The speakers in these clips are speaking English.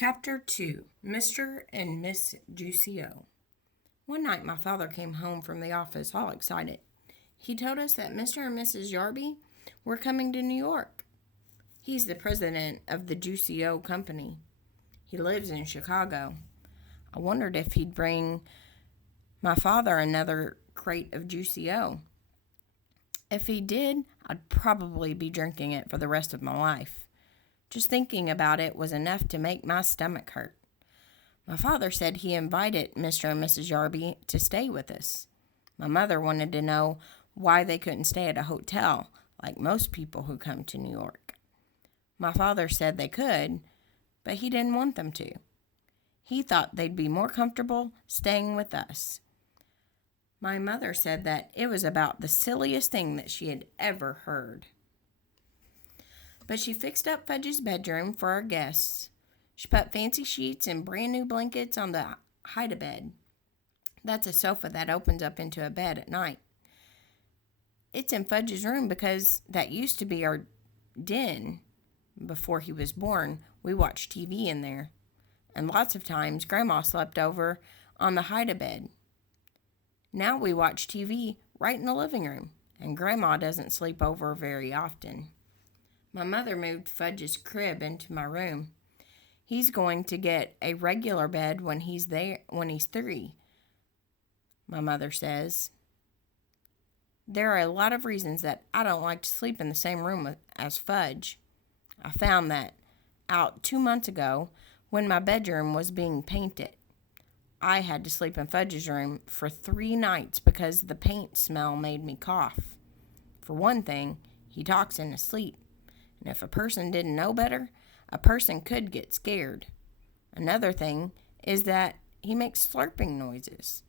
Chapter 2 Mr. and Miss Juicio. One night my father came home from the office all excited. He told us that Mr. and Mrs. Yarby were coming to New York. He's the president of the Juicio Company. He lives in Chicago. I wondered if he'd bring my father another crate of Juicio. If he did, I'd probably be drinking it for the rest of my life. Just thinking about it was enough to make my stomach hurt. My father said he invited Mr. and Mrs. Yarby to stay with us. My mother wanted to know why they couldn't stay at a hotel like most people who come to New York. My father said they could, but he didn't want them to. He thought they'd be more comfortable staying with us. My mother said that it was about the silliest thing that she had ever heard. But she fixed up Fudge's bedroom for our guests. She put fancy sheets and brand new blankets on the hide-a-bed. That's a sofa that opens up into a bed at night. It's in Fudge's room because that used to be our den. Before he was born, we watched TV in there. And lots of times, Grandma slept over on the hide-a-bed. Now we watch TV right in the living room, and Grandma doesn't sleep over very often. My mother moved Fudge's crib into my room. He's going to get a regular bed when he's 3, my mother says. There are a lot of reasons that I don't like to sleep in the same room as Fudge. I found that out 2 months ago when my bedroom was being painted. I had to sleep in Fudge's room for 3 nights because the paint smell made me cough. For one thing, he talks in his sleep. And if a person didn't know better, a person could get scared. Another thing is that he makes slurping noises.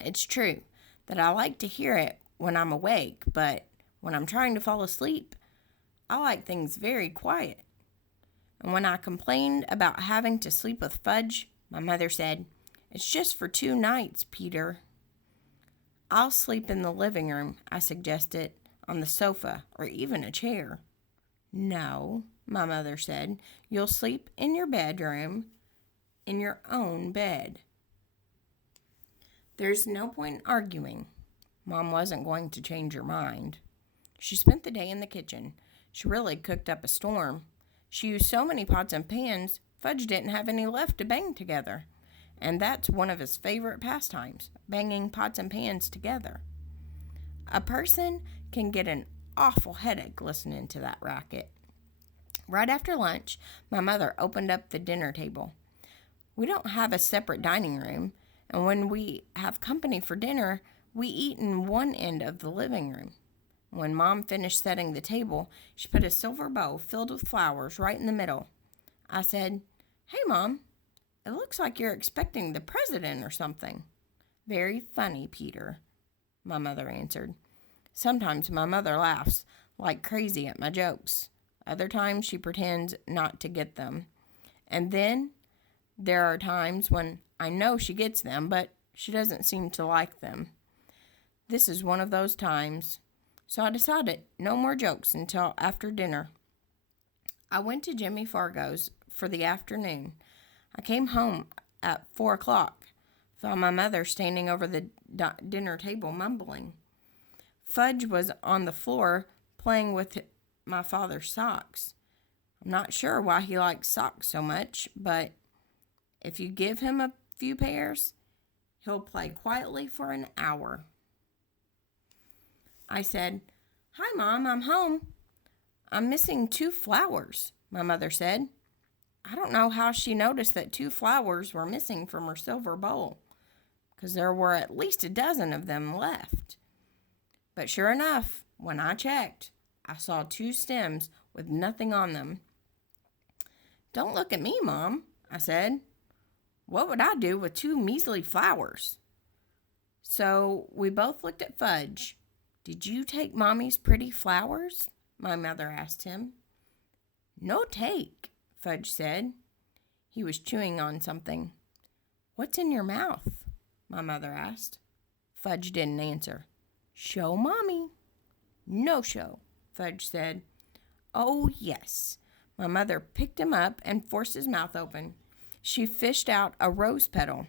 It's true that I like to hear it when I'm awake, but when I'm trying to fall asleep, I like things very quiet. And when I complained about having to sleep with Fudge, my mother said, "It's just for 2 nights, Peter." "I'll sleep in the living room," I suggested, "on the sofa or even a chair." "No," my mother said, "you'll sleep in your bedroom, in your own bed." There's no point in arguing. Mom wasn't going to change her mind. She spent the day in the kitchen. She really cooked up a storm. She used so many pots and pans, Fudge didn't have any left to bang together. And that's one of his favorite pastimes, banging pots and pans together. A person can get an awful headache listening to that racket. Right after lunch, my mother opened up the dinner table. We don't have a separate dining room, and when we have company for dinner, we eat in one end of the living room. When Mom finished setting the table, she put a silver bowl filled with flowers right in the middle. I said, "Hey, Mom, it looks like you're expecting the president or something." "Very funny, Peter," my mother answered. Sometimes my mother laughs like crazy at my jokes. Other times she pretends not to get them. And then there are times when I know she gets them, but she doesn't seem to like them. This is one of those times. So I decided no more jokes until after dinner. I went to Jimmy Fargo's for the afternoon. I came home at 4 o'clock, found my mother standing over the dinner table mumbling. Fudge was on the floor playing with my father's socks. I'm not sure why he likes socks so much, but if you give him a few pairs, he'll play quietly for an hour. I said, "Hi, Mom, I'm home." "I'm missing 2 flowers," my mother said. I don't know how she noticed that 2 flowers were missing from her silver bowl, because there were at least a dozen of them left. But sure enough, when I checked, I saw 2 stems with nothing on them. "Don't look at me, Mom," I said. "What would I do with 2 measly flowers?" So we both looked at Fudge. "Did you take Mommy's pretty flowers?" my mother asked him. "No take," Fudge said. He was chewing on something. "What's in your mouth?" my mother asked. Fudge didn't answer. "Show Mommy." "No show," Fudge said. "Oh, yes." My mother picked him up and forced his mouth open. She fished out a rose petal.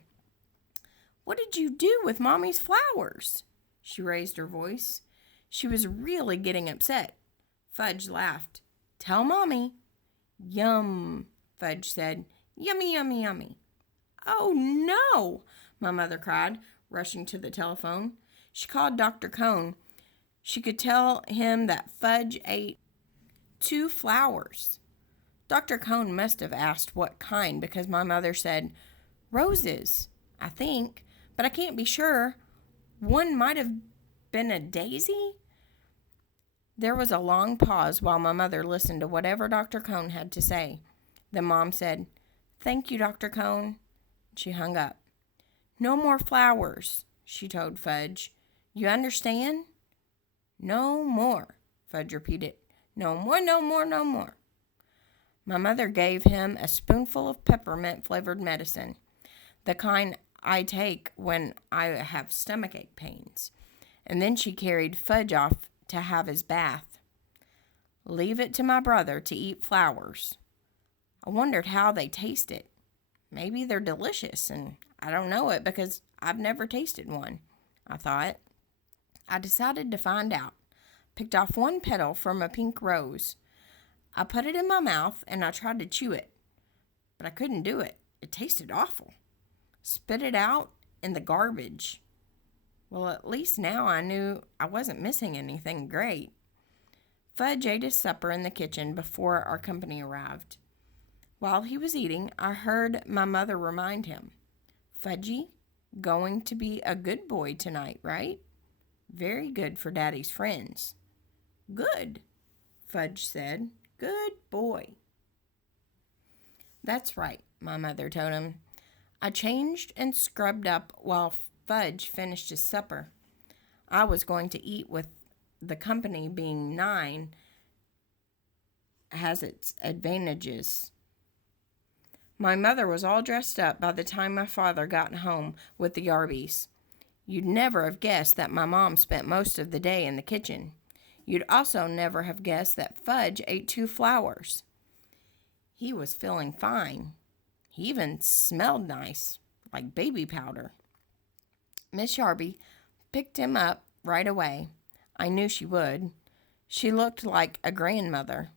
"What did you do with Mommy's flowers?" She raised her voice. She was really getting upset. Fudge laughed. "Tell Mommy." "Yum," Fudge said. "Yummy, yummy, yummy." "Oh, no," my mother cried, rushing to the telephone. She called Dr. Cone. She could tell him that Fudge ate 2 flowers. Dr. Cone must have asked what kind, because my mother said, "Roses, I think, but I can't be sure. One might have been a daisy." There was a long pause while my mother listened to whatever Dr. Cone had to say. Then Mom said, "Thank you, Dr. Cone." She hung up. "No more flowers," she told Fudge. "You understand?" "No more," Fudge repeated. "No more, no more, no more." My mother gave him a spoonful of peppermint-flavored medicine, the kind I take when I have stomachache pains, and then she carried Fudge off to have his bath. Leave it to my brother to eat flowers. I wondered how they tasted. Maybe they're delicious, and I don't know it because I've never tasted one, I thought. I decided to find out. Picked off one petal from a pink rose. I put it in my mouth and I tried to chew it, but I couldn't do it. It tasted awful. Spit it out in the garbage. Well, at least now I knew I wasn't missing anything great. Fudge ate his supper in the kitchen before our company arrived. While he was eating, I heard my mother remind him, "Fudgy, going to be a good boy tonight, right? Very good for Daddy's friends." "Good," Fudge said. "Good boy." "That's right," my mother told him. I changed and scrubbed up while Fudge finished his supper. I was going to eat with the company being 9 has its advantages. My mother was all dressed up by the time my father got home with the Yarbys. You'd never have guessed that my mom spent most of the day in the kitchen. You'd also never have guessed that Fudge ate 2 flowers. He was feeling fine. He even smelled nice, like baby powder. Miss Yarby picked him up right away. I knew she would. She looked like a grandmother.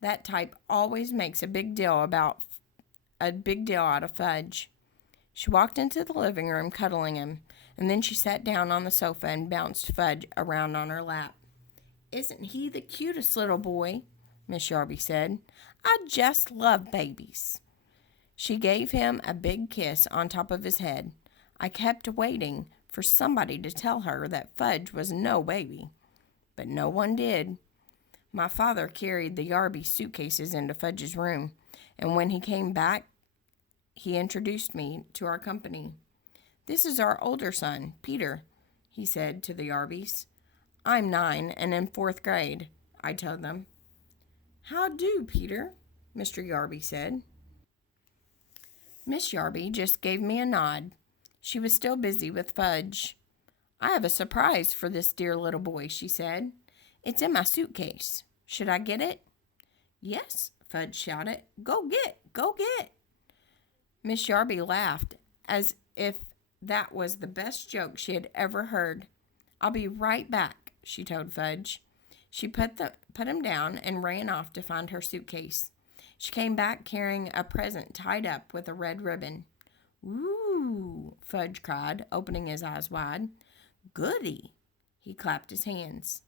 That type always makes a big deal out of Fudge. She walked into the living room cuddling him, and then she sat down on the sofa and bounced Fudge around on her lap. "Isn't he the cutest little boy?" Miss Yarby said. "I just love babies." She gave him a big kiss on top of his head. I kept waiting for somebody to tell her that Fudge was no baby, but no one did. My father carried the Yarby suitcases into Fudge's room, and when he came back, he introduced me to our company. "This is our older son, Peter," he said to the Yarbys. "I'm 9 and in 4th grade," I told them. "How do, Peter?" Mr. Yarby said. Miss Yarby just gave me a nod. She was still busy with Fudge. "I have a surprise for this dear little boy," she said. "It's in my suitcase. Should I get it?" "Yes," Fudge shouted. Go get." Miss Yarby laughed as if that was the best joke she had ever heard. "I'll be right back," she told Fudge. She put him down and ran off to find her suitcase. She came back carrying a present tied up with a red ribbon. "Ooh," Fudge cried, opening his eyes wide. "Goody." He clapped his hands.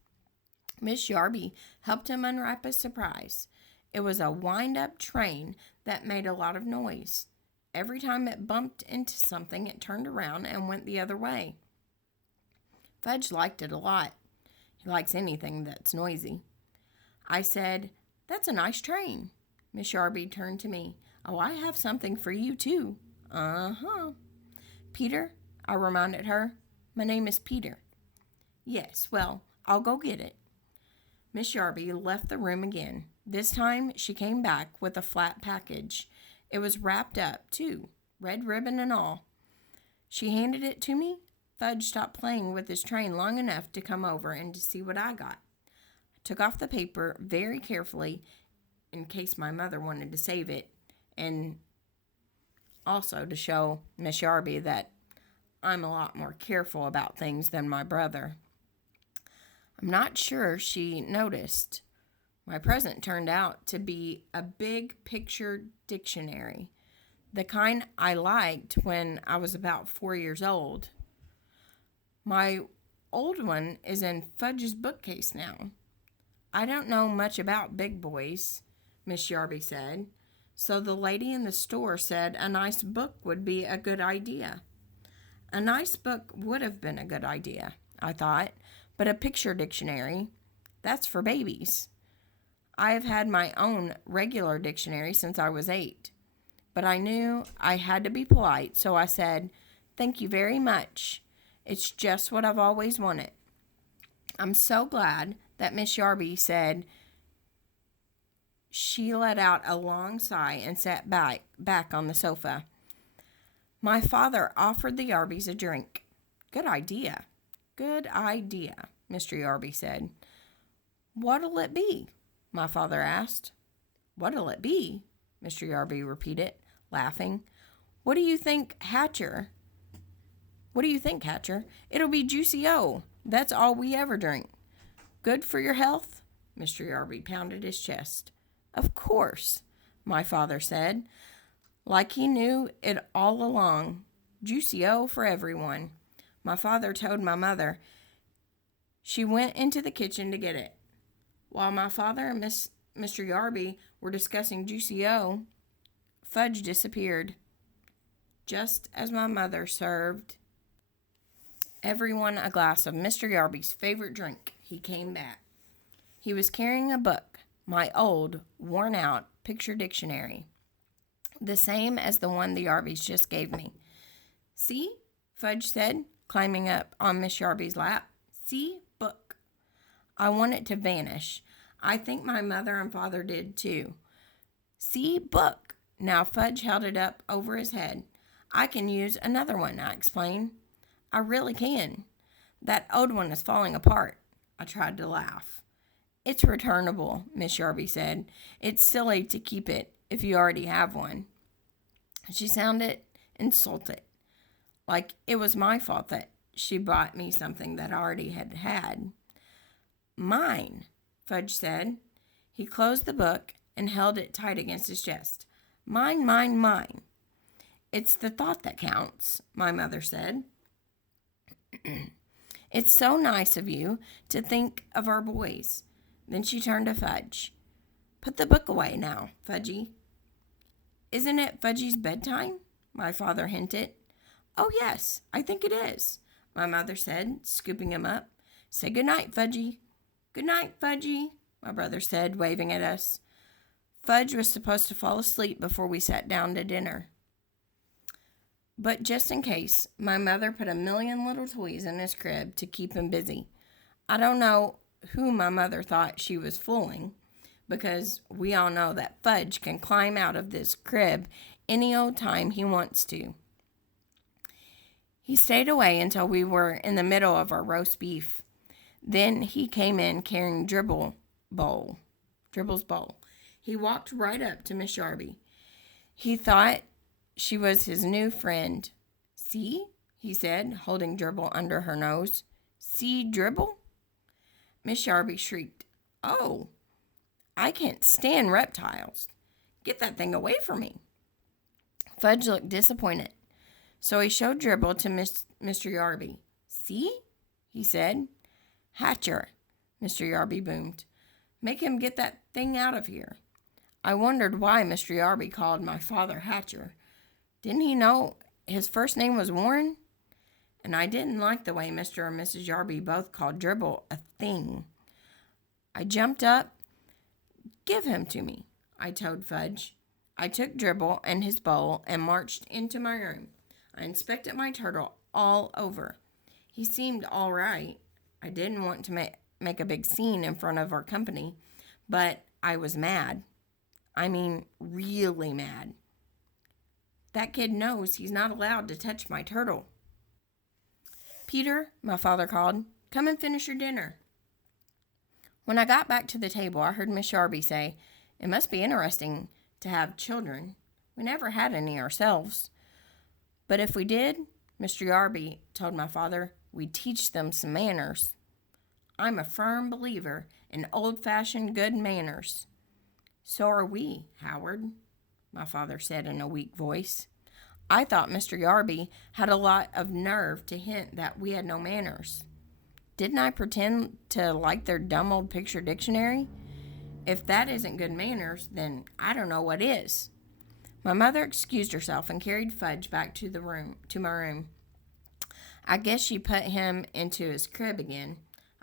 Miss Yarby helped him unwrap his surprise. It was a wind-up train that made a lot of noise. Every time it bumped into something, it turned around and went the other way. Fudge liked it a lot. He likes anything that's noisy. I said, "That's a nice train." Miss Yarby turned to me. "Oh, I have something for you, too." "Uh-huh." "Peter," I reminded her. "My name is Peter." "Yes, well, I'll go get it." Miss Yarby left the room again. This time she came back with a flat package. It was wrapped up, too, red ribbon and all. She handed it to me. Fudge stopped playing with his train long enough to come over and to see what I got. I took off the paper very carefully in case my mother wanted to save it, and also to show Miss Yarby that I'm a lot more careful about things than my brother. I'm not sure she noticed. My present turned out to be a big picture dictionary, the kind I liked when I was about 4 years old. My old one is in Fudge's bookcase now. I don't know much about big boys, Miss Yarby said, so the lady in the store said a nice book would be a good idea. A nice book would have been a good idea, I thought, but a picture dictionary, that's for babies. I have had my own regular dictionary since I was 8, but I knew I had to be polite, so I said, "Thank you very much. It's just what I've always wanted." I'm so glad that Miss Yarby said. She let out a long sigh and sat back on the sofa. My father offered the Yarbys a drink. Good idea. Good idea, Mr. Yarby said. What'll it be? My father asked. What'll it be? Mr. Yarby repeated, laughing. What do you think, Hatcher? It'll be Juicy O. That's all we ever drink. Good for your health? Mr. Yarby pounded his chest. Of course, my father said, like he knew it all along. Juicy O for everyone. My father told my mother. She went into the kitchen to get it. While my father and Mr. Yarby were discussing Juicy O, Fudge disappeared. Just as my mother served everyone a glass of Mr. Yarby's favorite drink, he came back. He was carrying a book, my old, worn-out picture dictionary, the same as the one the Yarbys just gave me. See, Fudge said, climbing up on Miss Yarby's lap. See, book. I want it to vanish. I think my mother and father did too. See, book. Now Fudge held it up over his head. I can use another one, I explained. I really can. That old one is falling apart. I tried to laugh. It's returnable, Miss Yarby said. It's silly to keep it if you already have one. She sounded insulted, like it was my fault that she bought me something that I already had. Mine, Fudge said. He closed the book and held it tight against his chest. Mine, mine, mine. It's the thought that counts, my mother said. It's so nice of you to think of our boys. Then she turned to Fudge. Put the book away now, Fudgy. Isn't it Fudgy's bedtime? My father hinted. Oh, yes, I think it is, my mother said, scooping him up. Say good night, Fudgy. Good night, Fudgy, my brother said, waving at us. Fudge was supposed to fall asleep before we sat down to dinner. But just in case, my mother put a million little toys in his crib to keep him busy. I don't know who my mother thought she was fooling, because we all know that Fudge can climb out of this crib any old time he wants to. He stayed away until we were in the middle of our roast beef. Then he came in carrying Dribble's bowl. He walked right up to Miss Yarby. He thought she was his new friend. See, he said, holding Dribble under her nose. See, Dribble? Miss Yarby shrieked. Oh, I can't stand reptiles. Get that thing away from me. Fudge looked disappointed, so he showed Dribble to Mr. Yarby. See, he said. Hatcher, Mr. Yarby boomed. Make him get that thing out of here. I wondered why Mr. Yarby called my father Hatcher. Didn't he know his first name was Warren? And I didn't like the way Mr. and Mrs. Yarby both called Dribble a thing. I jumped up. Give him to me, I told Fudge. I took Dribble and his bowl and marched into my room. I inspected my turtle all over. He seemed all right. I didn't want to make a big scene in front of our company, but I was mad. I mean, really mad. That kid knows he's not allowed to touch my turtle. Peter, my father called, come and finish your dinner. When I got back to the table, I heard Miss Yarby say, It must be interesting to have children. We never had any ourselves. But if we did, Mr. Yarby told my father, we'd teach them some manners. I'm a firm believer in old-fashioned good manners. So are we, Howard, my father said in a weak voice. I thought Mr. Yarby had a lot of nerve to hint that we had no manners. Didn't I pretend to like their dumb old picture dictionary? If that isn't good manners, then I don't know what is. My mother excused herself and carried Fudge back to my room. I guess she put him into his crib again.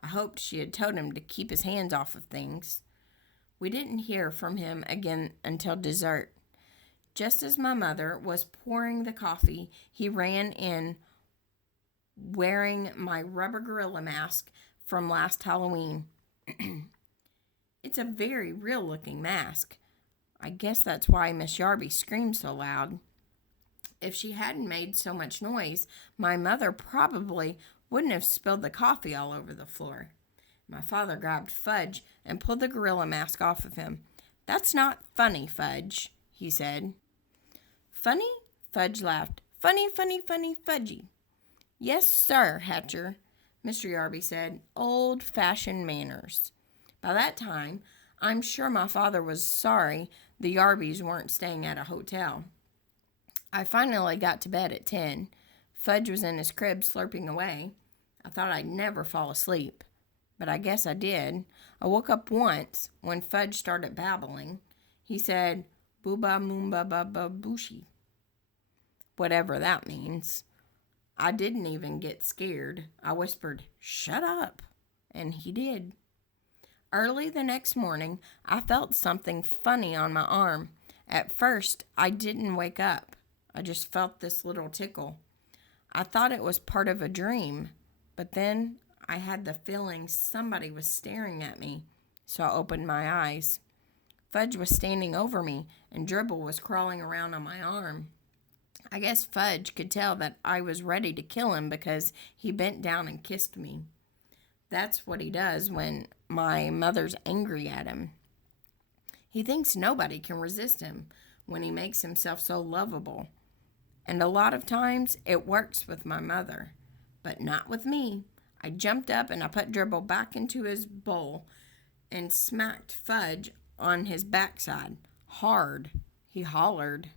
I hoped she had told him to keep his hands off of things. We didn't hear from him again until dessert. Just as my mother was pouring the coffee, he ran in wearing my rubber gorilla mask from last Halloween. It's a very real-looking mask. I guess that's why Miss Yarby screamed so loud. If she hadn't made so much noise, my mother probably wouldn't have spilled the coffee all over the floor. My father grabbed Fudge and pulled the gorilla mask off of him. That's not funny, Fudge, he said. Funny? Fudge laughed. Funny, funny, funny, Fudgy. Yes, sir, Hatcher, Mr. Yarby said. Old-fashioned manners. By that time, I'm sure my father was sorry the Yarbys weren't staying at a hotel. I finally got to bed at 10. Fudge was in his crib slurping away. I thought I'd never fall asleep, but I guess I did. I woke up once when Fudge started babbling. He said, Booba moomba baba booshi. Whatever that means. I didn't even get scared. I whispered, shut up, and he did. Early the next morning, I felt something funny on my arm. At first, I didn't wake up. I just felt this little tickle. I thought it was part of a dream, but then I had the feeling somebody was staring at me, so I opened my eyes. Fudge was standing over me, and Dribble was crawling around on my arm. I guess Fudge could tell that I was ready to kill him because he bent down and kissed me. That's what he does when my mother's angry at him. He thinks nobody can resist him when he makes himself so lovable. And a lot of times it works with my mother, but not with me. I jumped up and I put Dribble back into his bowl and smacked Fudge on his backside. Hard. He hollered.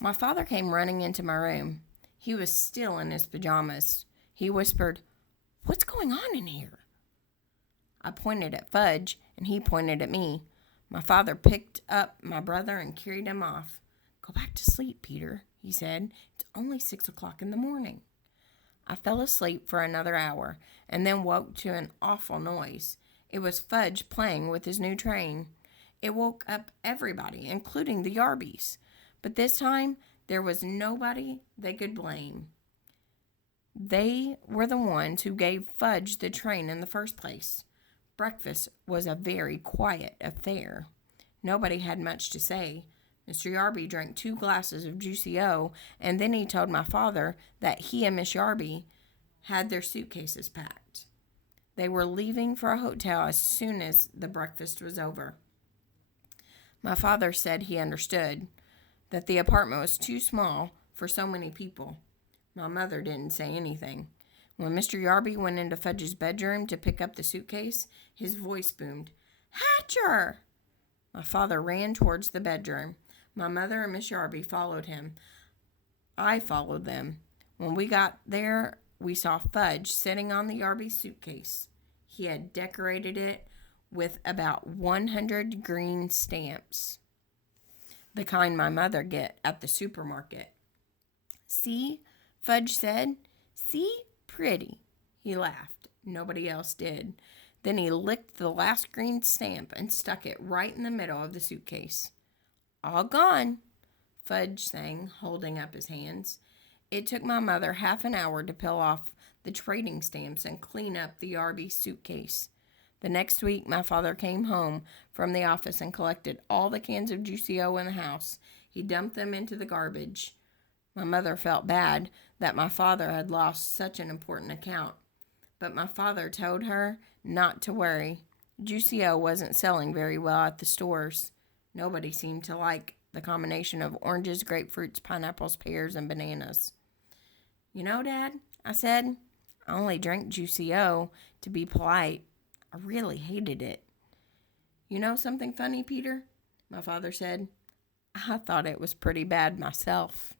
My father came running into my room. He was still in his pajamas. He whispered, What's going on in here? I pointed at Fudge, and he pointed at me. My father picked up my brother and carried him off. Go back to sleep, Peter, he said. It's only 6 o'clock in the morning. I fell asleep for another hour, and then woke to an awful noise. It was Fudge playing with his new train. It woke up everybody, including the Yarbys. But this time, there was nobody they could blame. They were the ones who gave Fudge the train in the first place. Breakfast was a very quiet affair. Nobody had much to say. Mr. Yarby drank 2 glasses of Juicy O, and then he told my father that he and Miss Yarby had their suitcases packed. They were leaving for a hotel as soon as the breakfast was over. My father said he understood, that the apartment was too small for so many people. My mother didn't say anything. When Mr. Yarby went into Fudge's bedroom to pick up the suitcase, his voice boomed, Hatcher! My father ran towards the bedroom. My mother and Miss Yarby followed him. I followed them. When we got there, we saw Fudge sitting on the Yarby suitcase. He had decorated it with about 100 green stamps, the kind my mother get at the supermarket. See, Fudge said. See, pretty. He laughed. Nobody else did. Then he licked the last green stamp and stuck it right in the middle of the suitcase. All gone, Fudge sang, holding up his hands. It took my mother half an hour to peel off the trading stamps and clean up the Yarby suitcase. The next week, my father came home from the office and collected all the cans of Juicy O in the house. He dumped them into the garbage. My mother felt bad that my father had lost such an important account, but my father told her not to worry. Juicio wasn't selling very well at the stores. Nobody seemed to like the combination of oranges, grapefruits, pineapples, pears, and bananas. You know, Dad, I said, I only drank Juicio to be polite. I really hated it. You know something funny, Peter? My father said. I thought it was pretty bad myself.